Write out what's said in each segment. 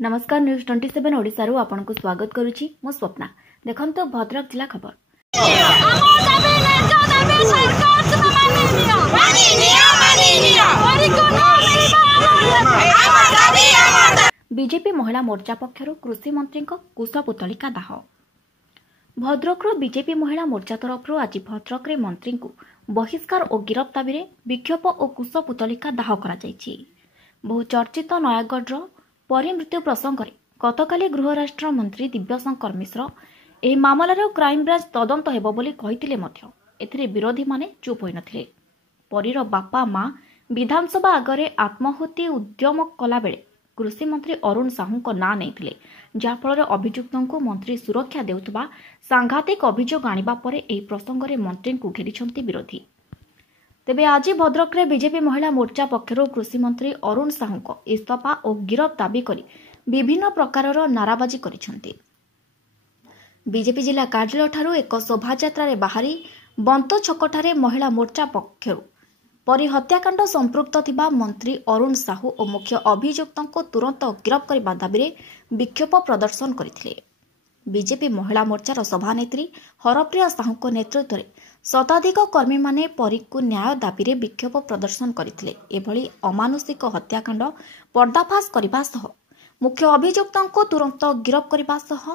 नमस्कार न्यूज 27 ओडिशा रु आपनको स्वागत करुछि मो स्वप्ना देखंतो भद्रक जिला खबर। बीजेपी महिला मोर्चा पक्षरु कृषि मंत्री कुशपुतलिका दाह। भद्रक बीजेपी महिला मोर्चा तरफ आज भद्रक रे मंत्री को बहिष्कार और गिरफ्त दाबी रे विक्षोभ और कुशपुतलिका दाह करा जायछि। बहु चर्चित नयागढ़ परिमृत्यु प्रसंग में गतकाली गृह राष्ट्र मंत्री दिव्यशंकर मिश्र एही मामलार क्राइमब्रांच तदंत हेबो बोली कहिथिले मध्य एथिरे विरोधी माने चुप होई नथिले। परीर बापा मां विधानसभा आगरे आत्माहुति उद्यम कला बेले कृषि मंत्री अरुण साहू को ना नैथिले, जाफल अभियुक्तों को मंत्री सुरक्षा देउथबा सांघातिक अभियोग आनिबा परे एही प्रसंग में मंत्री को घेरिछंती विरोधी। तेबे आज भद्रक रे बीजेपी महिला मोर्चा पक्षरु कृषि मंत्री अरुण साहू को इस्तीफा और गिरफ्त दाबी करी विभिन्न प्रकारर नाराबाजी करिसेंती। बीजेपी जिला कार्यालय ठारू एक शोभायात्रा रे बाहरी बंत छकठारे महिला मोर्चा पक्षरु परी हत्याकांड संपृक्त थिबा मंत्री अरुण साहू और मुख्य अभियुक्तों को तुरंत गिरफ्त करबा दाबी रे विक्षोभ प्रदर्शन करथिले। बीजेपी महिला मोर्चार सभानेत्री हरप्रिया साहू को नेतृत्व में शताधिक कर्मी माने परी को न्याय दाबी रे विक्षोभ प्रदर्शन करथिले। एभली अमानुषिक हत्याकांड पर्दाफाश करबा सह मुख्य अभियुक्तों को तुरंत गिरफ्त करबा सह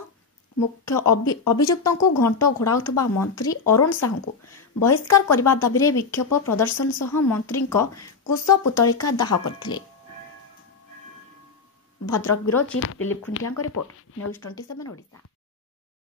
मुख्य अभियुक्तों को घंट घोड़ाउथबा मंत्री अरुण साहू को बहिष्कार करबा दाबी रे विक्षोभ प्रदर्शन सह मंत्री को कुशपुतलिका दाह करथिले। Bhadrak bureau chief Dilip Khuntia report news 27 Odisha.